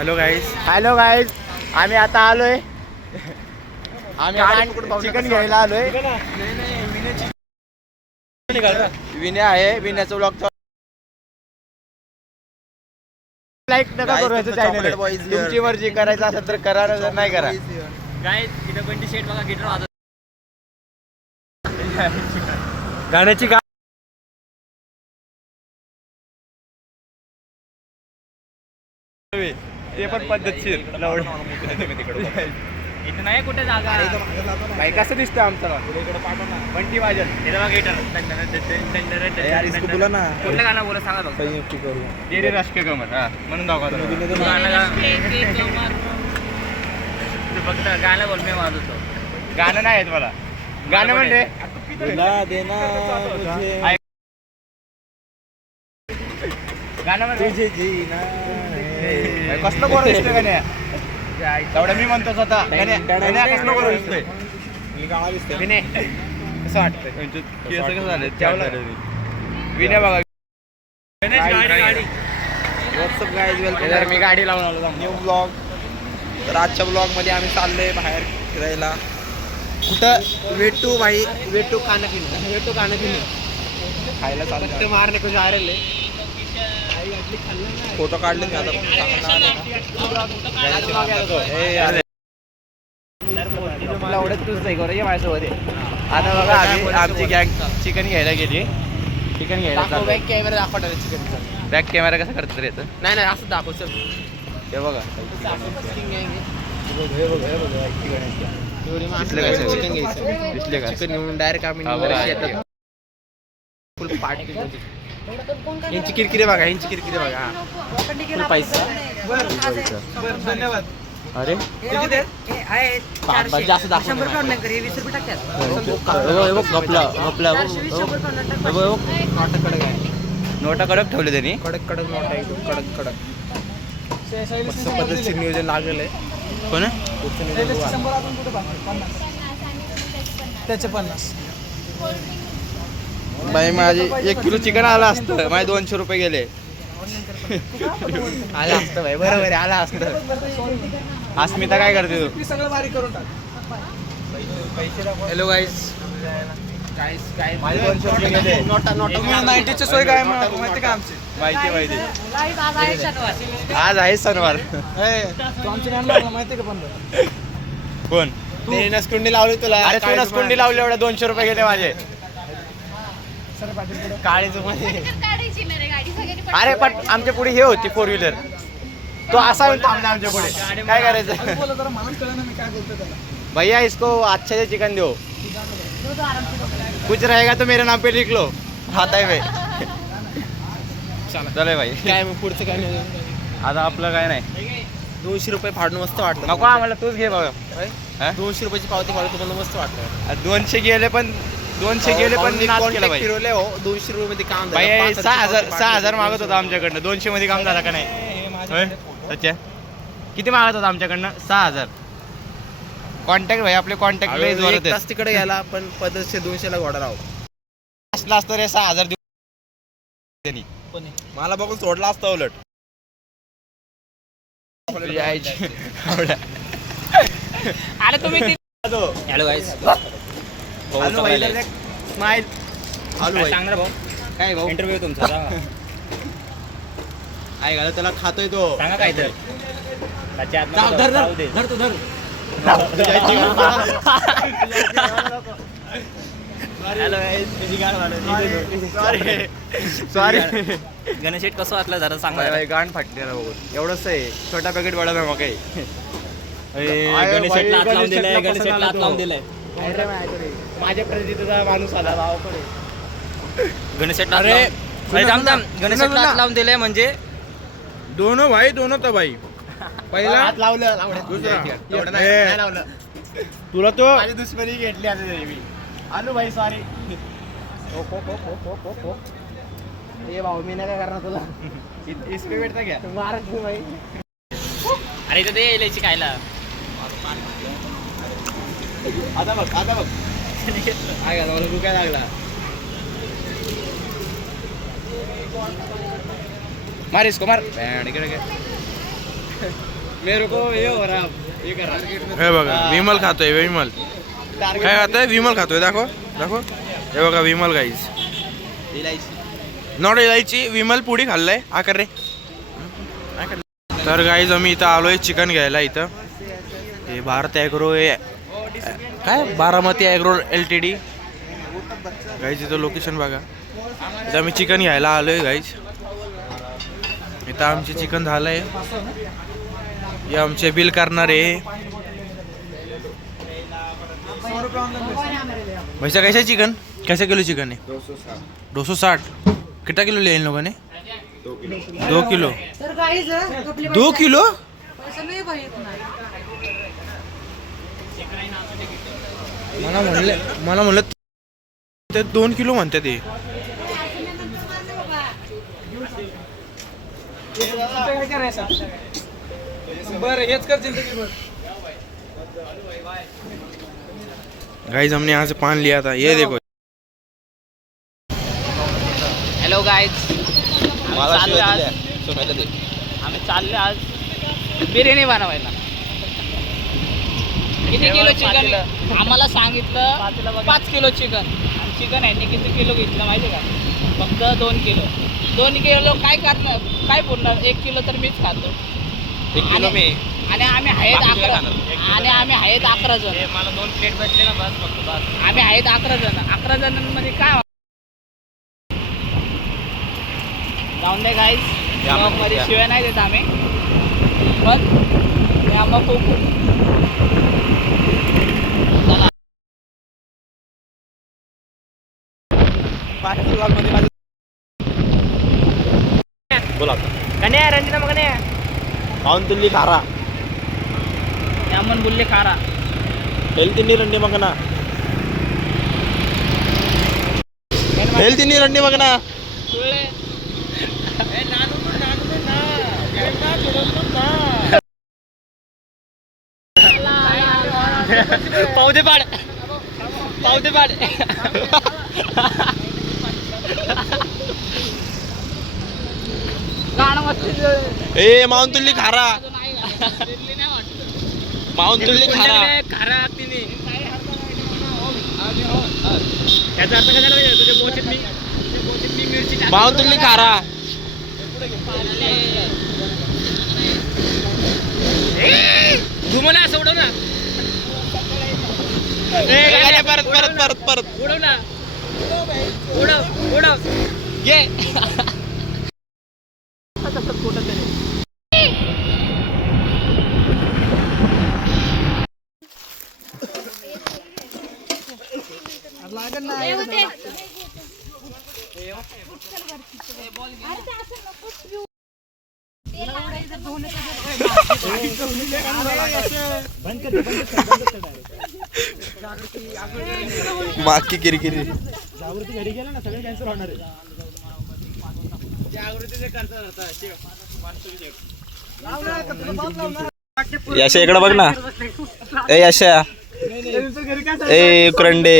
Hello guys, आम्ही आता आलोय. आम्ही चिकन घ्यायला आलोय. विनय आहे. विनयाचं ब्लॉग लाईक नका करू. चॅनल तुमची मर्जी, करायचं असेल तर करा, जर नाही करा. गाण्याची का ते पण पद्धतशीर इथं नाही कुठे जागा. बाई कसं दिसतं आमचं बंटी वाजन कुठलं गाणं बोला सांगा बघ. तेरे राष्ट्रीय कमर म्हणून दाखवतो. फक्त गाणं बोल, मी वाजवतो. गाणं नाही येत मला. गाणं म्हणजे गाणं म्हणजे कसलं बरं दिसतोय का नाही. तेवढं मी म्हणतो स्वतः. कसलं बरं दिसतोय. विनय कसं वाटतंय. कसं झालं विनय बघा. व्हॉट्सअप गाईज, तर मी गाडी लावून आलो. New blog. तर आजच्या ब्लॉग मध्ये आम्ही चाललोय बाहेर फिरायला. कुठं वेटू भाई, वेटू खाणं खायला चाललोय. मारणे कुठे आ रहे. फोटो काढले आता आता बघा आमची गँग चिकन घ्यायला गेली. चिकन घ्यायला बॅक कॅमेरा दाखवणार चिकन. बॅक कॅमेरा कसं करतात रे याचं. नाही असं दाखव. चल हे बघा दिसले का चिकन घेऊन डायरेक्ट आम्ही फुल पार्टी. यांची किरकिरे बघा, फुल पैसा. धन्यवाद. अरे जास्त दाखव. नोटा कडक ठेवले त्यांनी. कडक नोट आहे, एकदम कडक. मस्त पद्धतशीर नियोजन लागलेलं आहे. कोण त्याचे 50. बाई माझी 1 किलो चिकन आलं असतं. माझे 200 रुपये गेले. आला असतं भाई, बरोबर आला असतं. अस्मिता काय करते तू. हॅलो गाईज, माझे 200 रुपये गेले. नोटा 90ची सोय काय माहिती का आमची. माहिती आज आहे शनिवार. माहिती का पण कोण नसकुंडी लावली तुला. अरे तू नसकुंडी लावली. एवढ्या 200 रुपये गेले माझे. काळीच अरे पण आमच्या पुढे हे होती 4 व्हीलर. तो असा थांबला आमच्या पुढे. काय करायचं. भैया इसको अच्छा से चिकन दो. कुछ रहेगा तो मेरे नाम पे लिख लो. खाता है भाई. चले भाई. काय मग पुढचं काय नाही. आता आपलं काय नाही. 200 रुपये फाडणं मस्त वाटलं. नको आम्हाला तूच घे बघा. 200 रुपयाची पावती फाडून तुम्हाला मस्त वाटलं. 200 गेले पण नाच केलं भाई. फिरवले हो. 200 रुपये मध्ये काम भाई झालं. 6,000 मागत होता आमच्याकडनं. 200 मध्ये काम झालं का नाही. अच्छा किती मागत होता आमच्याकडनं. 6,000. कॉन्टॅक्ट भाई आपले कॉन्टॅक्ट लय जोरात आहेत. तिकडे गेला पण पद्धतशीर 200 ला घोडा राहू. असला असतं रे 6,000 त्यांनी मला बघून सोडला असता उलट. अरे तुम्ही हॅलो गाईस. स्माइल. सांगणार भाऊ. काय भाऊ इंटरव्ह्यू तुमचा. काय घाल त्याला खातोय तो. सांगा काय तर. सॉरी. गणेश शेट कसं वाटलं जरा सांगा. गाण फाटली ना बघून. एवढंच आहे. छोटा पॅकेट बडा ना मग काही. गणेश शेटला हात लावून दिलाय. गणेश शेटला हात लावून दिलाय. माझ्या प्रतीचा माणूस आला भावाकडे. गणेश शेटला गणेश शेटला हात लावून दिलाय म्हणजे दोनो भाई दोनो तर भाई. पहिला हात लावलं. नाही लावलं. तुला तो माझी दुश्मनी घेतली आता तरी मी. आलू भाई सॉरी. ये भाऊ मी नाही काय करणार तुला. इसपे भेटता घ्या. मारायचं भाई. अरे इथं ते यायची खायला. आता बघ काय घाला मला दुखायला लागला. मार इसको मार. इकडे मेरे को ये हो रहा ये कर रहा हे बघा विमल खातोय विमल काय खातोय विमल खातोय दाखव दाखव हे बघा विमल गाईज नॉट इलायची विमल पुडी खाल्लाय आकर रे तर गाईज आम्ही इथं आलोय चिकन घ्यायला इथं हे भारत ॲग्रो काय बारामती ॲग्रो LTD गाईज इथं लोकेशन बघा इथं आम्ही चिकन घ्यायला आलोय गाईज इथं आमचे चिकन झालंय हे आमचे बिल करणारे वैसा कैसा चिकन कैसे किलो चिकन है 260 कितना किलो लिया इन लोगों ने 2 किलो 2 किलो मला म्हणलं ते 2 किलो म्हणते ते बरं हेच कर जिंदगी भर गाइस हमने यहाँ से पान लिया था ये देखो हॅलो गाईज आम्ही चालले आज बिर्याणी बनवायला किती किलो चिकन आम्हाला सांगितलं 5 किलो चिकन आणि चिकन यांनी किती किलो घेतलं माहिती का फक्त 2 किलो 2 किलो काय करणार काय पुरणार 1 किलो तर मीच खातो 1 किलो मी आणि आम्ही आहेत 11 जण मला 2 प्लेट बसले ना बस फक्त बस आम्ही आहेत 11 जणांमध्ये काय जाऊन दे गाईज मध्ये शिवाय नाही देत आम्ही पण आम्हाला खूप बोला कन्या रंजना मग कन्या पाऊन तुल्ली खारा यामन बुल्ले खारा हेल्थी रंडी मगना हेल्थी रंडी मगना पावते पाड ए माऊन तुल्ली खारा माऊन तुल्ली खारा खारा तिने त्याचा अर्थ काय झाला तुझ्या बोचीत मी मिरची माऊन तुल्ली खारा घुमवला असं उडव ना परत परत परत परत उडव ना उडव ये बाकी किरकिरी जागृती घरी गेला ना सगळे कॅन्सर होणार आहे यशा इकडे बघ ना ए यशा ए उकरंडे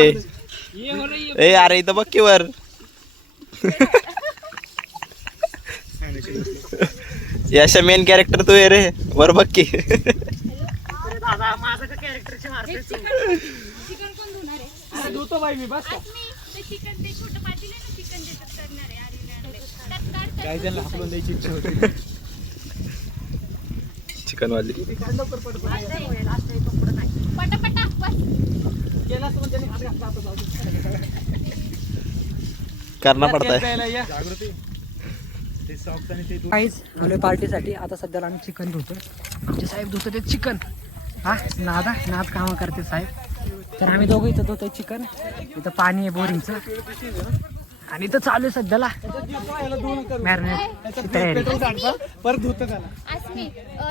ए अरे इथं बघ की वर यशा मेन कॅरेक्टर तू आहे रे वर बघ की चिकन वाली करना पडता है काहीच आलोय पार्टीसाठी. आता सध्याला आम्ही चिकन धुतोय. आमचे साहेब धुतो ते चिकन. हा नाद कामं करते साहेब. तर आम्ही दोघं इथं धुतोय चिकन. इथं पाणी आहे बोरिंगचं आणि इथं चालू आहे सध्याला मॅरिनेट तयारी. परत धुतं त्याला आसमी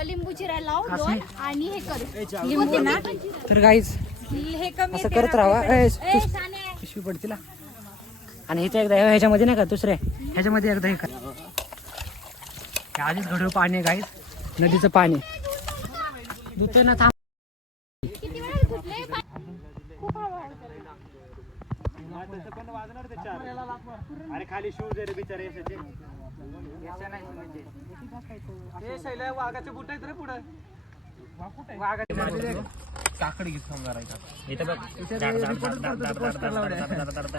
लिंबू चिरा लाव आसमी. दोन आणि हे कर लिंबू ना तर काहीच हे कमी असं करत राहा. पिशवी पडतील आणि ह्याच्या एकदा ह्याच्यामध्ये नाही का दुसऱ्या ह्याच्यामध्ये एकदा हे कर. आधीच घडू पाणी आहे गाईस नदीचं पाणी धुतोय ना. थांब किती वेळ धुतले खूप हवा अरे खाली शूज आहे रे बिचारे वाघाचे बुट आहेत रे पुढे काकडी घेऊन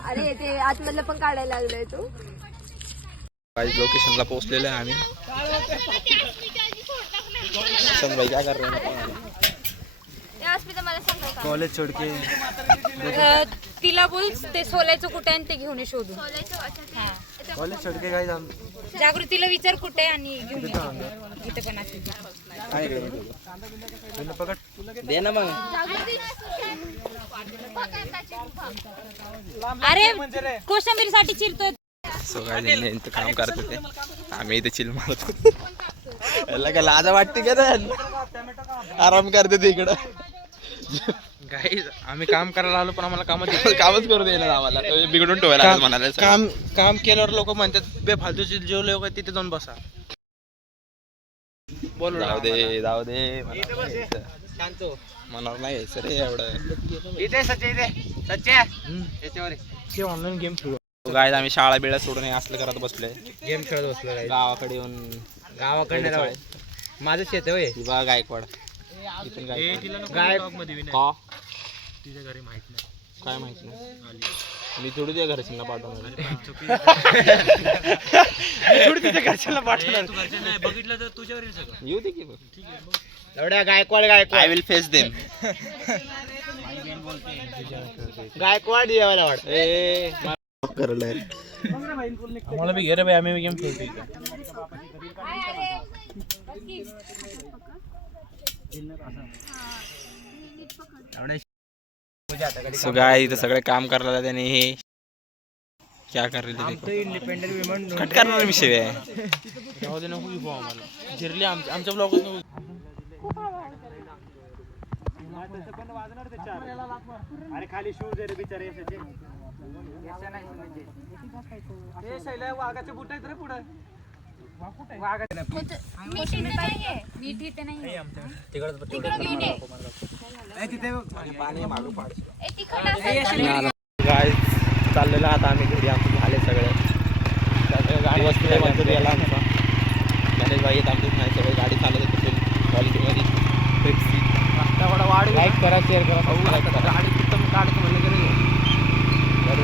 अरे ते आतमधलं पण काढायला लागलोय तू काही लोकेशनला पोहोचलेले आहे आम्ही. भाई काय कर रहे मला सांगा कॉलेज छोड़ के तिला बोल ते सोलायचं कुठे आणि ते घेऊन ये शोधून कॉलेज छोड़ के गाइस हम जागृतीला विचार कुठे आणि घेऊन ये इथे पण असेल काय इकडे पकड दे ना मग. अरे कोशिंबीर साठी चिरतोय सो गाइस यांचं काम करत होते आम्ही इथे चिल मारत होतो. याला काय लाज वाटते का रे आराम करते ते इकडं. गाइस आम्ही काम करायला आलो पण आम्हाला कामच करू देणार आम्हाला बिघडून ठेवायला म्हणाले. काम केल्यावर लोक म्हणतात बेफालतूचे जे लोक आहेत तिथे जाऊन बसा. बोल जाऊ दे मनावर नाही यायचं रे एवढं. इथे सच्चे याच्यावर ते ऑनलाईन गेम खेळू. गायज आम्ही शाळा बिळा सोडून हे असलं करत बसलोय गेम खेळत बसलो गावाकडे येऊन. गावाकडे माझं शेत आहे बा गायकवाड इथून का तिच्या घरी माहित नाही काय माहिती नाही. मी थोडी त्या घरच्यांना पाठवणार तिच्या घरच्याला पाठवणार बघितलं तर तुझ्यावर येईल सगळं. येऊ दे की एवढ्या Gaikwad I will face them. Gaikwad यायला वाट आम्हाला बी घे रे भाई आम्ही गेम खेळतो. सो गाय इथं सगळे काम करायला त्याने हे क्या कर रहे इंडिपेंडेंट विमन कट करणार विषय आहे. जाऊ दे नको विभो आम्हाला जिरले आमच्या ब्लॉग अरे खाली शूज आहे रे बिचारे वाघाचे बुट आहेत रे पुढे मीठ इथे नाही गाय चाललेलं आता आम्ही घरी आमचे झाले सगळे गाडी वस्तू मंजूर याला आमचा गणेश भाई येत आमचीच नाही सगळे गाडी चालत होते क्वालिटीमध्ये पेप्सी लाईक करा शेअर करा गाडी उत्तम काढतो म्हणलं की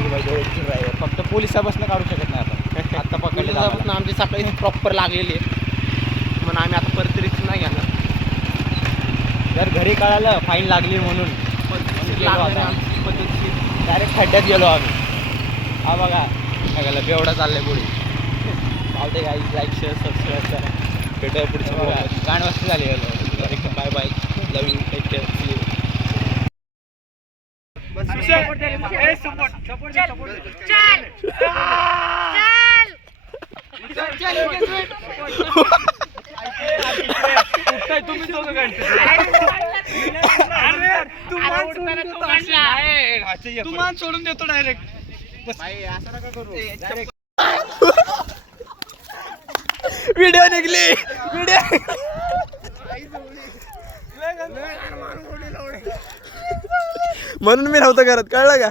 ड्रायव्हर फक्त पोलिसापासून काढू शकत नाही आपण आता पकडले आमची सकाळी प्रॉपर लागलेली आहे म्हणून आम्ही आता परत रिक्स नाही घेणार. जर घरी कळालं फाईन लागली म्हणून डायरेक्ट खड्ड्यात गेलो आम्ही. हा बघा काय झालं बेवडा चाललंय पुढे. चालते गाईज लाईक शेअर सबस्क्राईब करा. भेटूया पुढच्या गाण वाजता झाली bye bye love you take care see you. तुमान सोडून देतो डायरेक्ट. व्हिडिओ निघली म्हणून मी नव्हतं करत कळलं का.